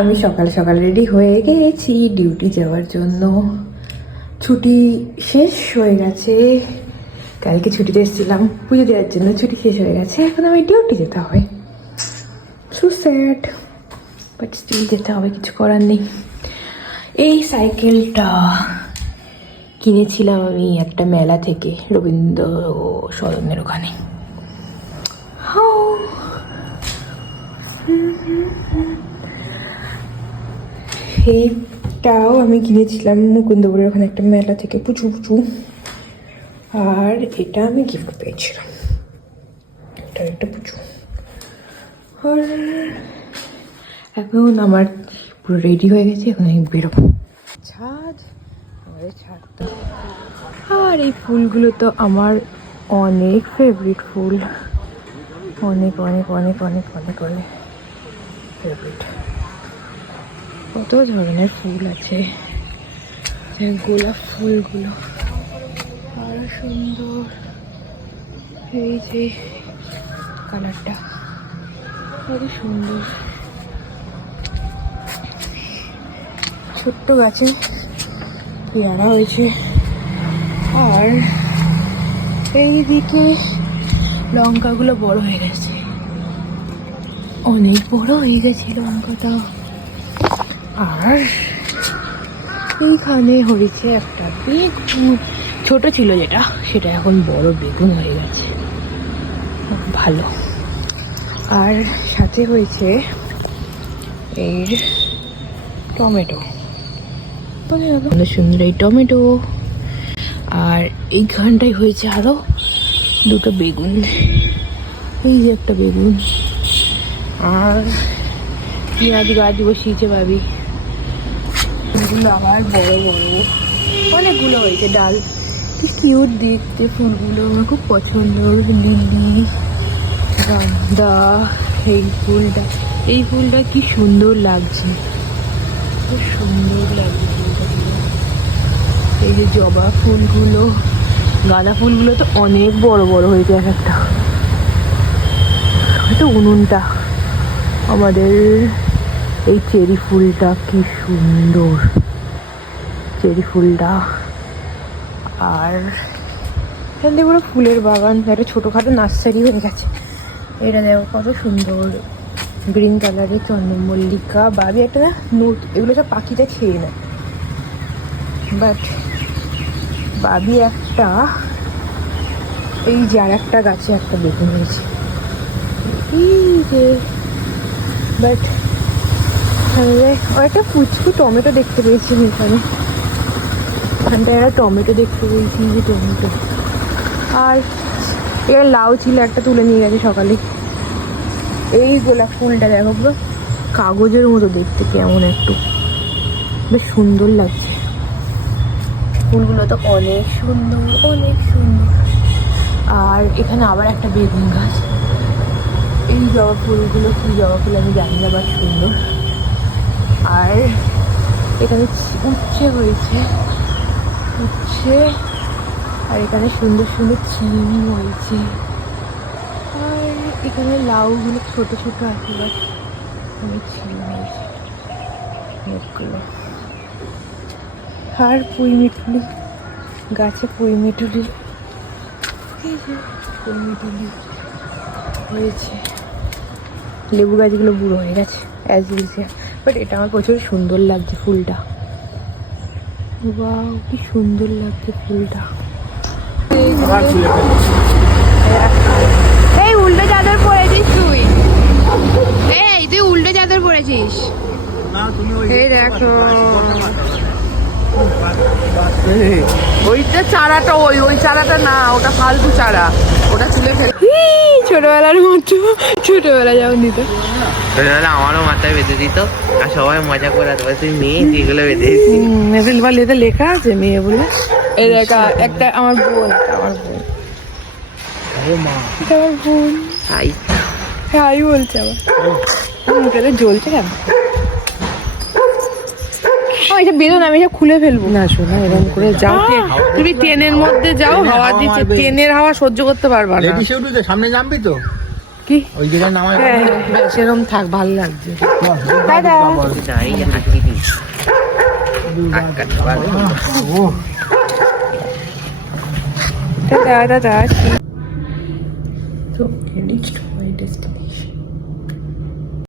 আমি সকাল সকাল রেডি হয়ে গেছি ডিউটি যাওয়ার জন্য। ছুটি শেষ হয়ে গেছে, কালকে ছুটিতে এসেছিলাম পুজো দেওয়ার জন্য, ছুটি শেষ হয়ে গেছে, এখন আমি ডিউটি যেতে হবে। সো স্যাড, বাট স্টিল যেতে হবে, কিছু করার নেই। এই সাইকেলটা কিনেছিলাম আমি একটা মেলা থেকে, রবীন্দ্র সদনের ওখানে। এইটাও আমি কিনেছিলাম মুকুন্দপুরের ওখানে একটা মেলা থেকে, পুচু পুচু। আর এটা আমি গিফট পেয়েছিলাম, এটা একটা পুচু। আর এখন আমার পুরো রেডি হয়ে গেছে, এখন আমি বেরোবো। ছাদ, আমাদের ছাদটা। আর এই ফুলগুলো তো আমার অনেক ফেভারিট ফুল, অনেক অনেক অনেক অনেক অনেক অনেক ফেভারিট। কত ধরনের ফুল আছে, গোলাপ ফুলগুলো আর সুন্দর, এই যে কালারটা কত সুন্দর। ছোট্ট গাছে পেয়ারা হয়েছে, আর এইদিকে লঙ্কাগুলো বড় হয়ে গেছে, অনেক বড় হয়ে গেছে লঙ্কাটা। আর এইখানে হয়েছে একটা বেগুন, ছোট ছিল যেটা, সেটা এখন বড় বেগুন হয়ে গেছে, ভালো। আর সাথে হয়েছে এই টমেটো, অনেক সুন্দর এই টমেটো। আর এইখানটাই হয়েছে আরো দুটো বেগুন, এই যে একটা বেগুন। আর পেঁয়াজ গাছ বসিয়েছে ভাবি, ফুলগুলো আবার বড় বড় অনেকগুলো হয়েছে, ডাল। কি কিউট দেখতে ফুলগুলো, আমার খুব পছন্দ। লিলি, গাঁদা, এই ফুলটা কি সুন্দর লাগছে, খুব সুন্দর লাগছে ফুলটা। এই যে জবা ফুলগুলো, গাঁদা ফুলগুলো তো অনেক বড় বড় হয়েছে এক একটা, হয়তো উনুনটা। আমাদের এই চেরি ফুলটা কি সুন্দর, চেরি ফুলটা। আর এখান থেকে পুরো ফুলের বাগান, একটা ছোটোখাটো নার্সারি হয়ে গেছে। এটা দেখো কত সুন্দর, গ্রিন কালারের চন্দ্রমল্লিকা। বাবি একটা না নোট, এগুলো সব পাখিতে খেয়ে নেয়, বাট বাবি একটা, এই যে আর একটা গাছে একটা বেগুন হয়েছে, এই যে। বাট একটা পুচকু টমেটো দেখতে পেয়েছি এখানে, এখানটায় একটা টমেটো দেখতে পেয়েছি, যে টমেটো। আর এখানে লাউ ছিল, একটা তুলে নিয়ে গেছে সকালে। এই গোলাপ ফুলটা দেখো, পুরো কাগজের মতো দেখতে, কেমন একটু বেশ সুন্দর লাগছে। ফুলগুলো তো অনেক সুন্দর, অনেক সুন্দর। আর এখানে আবার একটা বেগুন গাছ। এই জবা ফুলগুলো কি জবা ফুল আমি জানি না, বাট সুন্দর। আর এখানে উচ্ছে হয়েছে, উচ্ছে। আর এখানে সুন্দর সুন্দর চিনি হয়েছে। আর এখানে লাউগুলো ছোট ছোট আছে, বাট অনেক চিনি হয়েছে অনেকগুলো। আর পুঁই মিটুলি গাছে, পুঁই মিটুলি, এই যে পুঁই মিটুলি হয়েছে। লেবু গাছগুলো বুড়ো হয়ে গেছে অ্যাজ ইউজুয়াল, বাট এটা আমার প্রচুর সুন্দর লাগছে ফুলটা। ওয়াও, কি সুন্দর লাগছে ফুলটা। এই উল্টো চাদর পরেছিস তুই, তুই উল্টো চাদর পরেছিস। এই দেখো, ওইটা চারাটা, ওই চারাটা না, ওটা ফালতু চারা, ওটা তুলে ফেলে। ছোটবেলার মতো, ছোটবেলা যেমন দিত, ছোটবেলা আমারও মাথায় বেঁধে দিত, আর সবাই মজা করে তুই মেয়ে যেগুলো বেঁধে দিচ্ছি। এতে লেখা আছে মেয়ে বলে। এই দেখা একটা আমার বোন, আমার বোন, আমার বোন হাই বলছে আবার, মুখটাতে জ্বলছে কেন? এটা বেরোন, আমি এসব খুলে ফেলবো না। শোনা, এরকম করে যাও, তুমি ট্রেনের মধ্যে যাও, হাওয়া দিচ্ছে, ট্রেনের হাওয়া সহ্য করতে পারবা না। সামনে নামবি তো, কি ওই জায়গায় নামায় হ্যাঁ সেরকম থাক ভালো লাগছে দাদা দাঁড়িয়ে হাঁটি দিস ও দাদা দাদা তো next my destination